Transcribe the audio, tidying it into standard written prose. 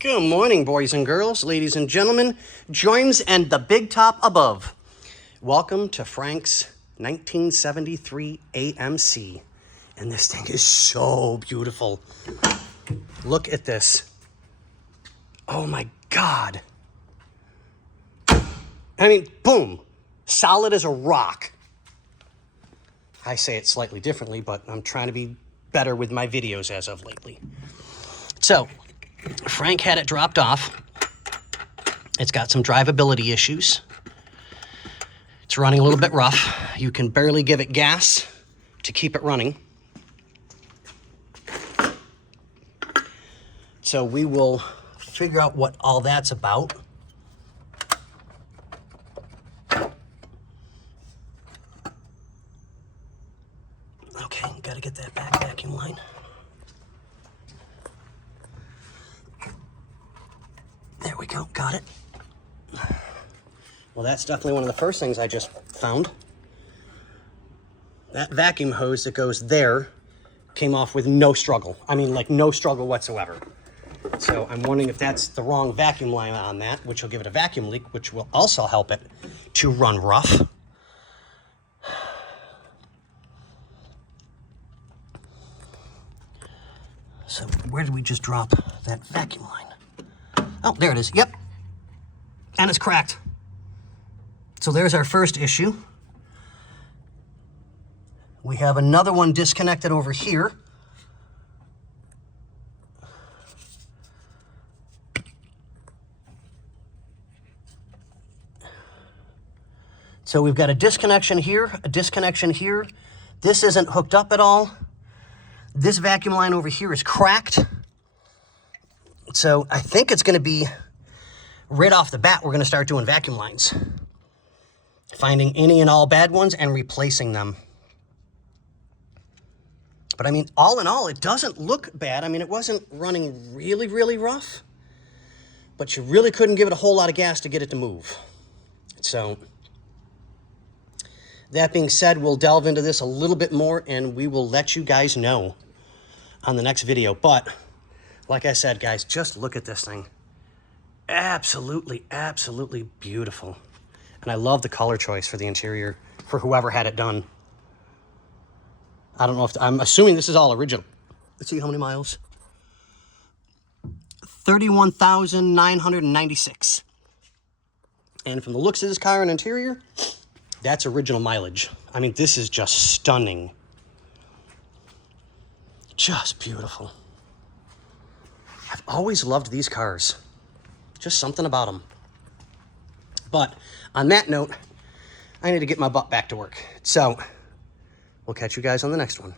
Good morning, boys and girls, ladies and gentlemen, joins and the big top above. Welcome to Frank's 1973 AMC. And this thing is so beautiful. Look at this. Oh my God. I mean, boom, solid as a rock. I say it slightly differently, but I'm trying to be better with my videos as of lately. So, Frank had it dropped off. It's got some drivability issues. It's running a little bit rough. You can barely give it gas to keep it running. So we will figure out what all that's about. Okay, gotta get that back vacuum line. There we go, got it. Well, that's definitely one of the first things I just found. That vacuum hose that goes there came off with no struggle. I mean, like no struggle whatsoever. So I'm wondering if that's the wrong vacuum line on that, which will give it a vacuum leak, which will also help it to run rough. So where did we just drop that vacuum line? Oh, there it is. Yep. And it's cracked. So there's our first issue. We have another one disconnected over here. So we've got a disconnection here, a disconnection here. This isn't hooked up at all. This vacuum line over here is cracked. So I think it's going to be right off the bat, we're going to start doing vacuum lines. Finding any and all bad ones and replacing them. But I mean, all in all, it doesn't look bad. I mean, it wasn't running really, really rough. But you really couldn't give it a whole lot of gas to get it to move. So that being said, we'll delve into this a little bit more and we will let you guys know on the next video. But like I said, guys, just look at this thing. Absolutely, absolutely beautiful. And I love the color choice for the interior for whoever had it done. I don't know if, I'm assuming this is all original. Let's see how many miles. 31,996. And from the looks of this car and interior, that's original mileage. I mean, this is just stunning. Just beautiful. I've always loved these cars. Just something about them. But on that note, I need to get my butt back to work. So we'll catch you guys on the next one.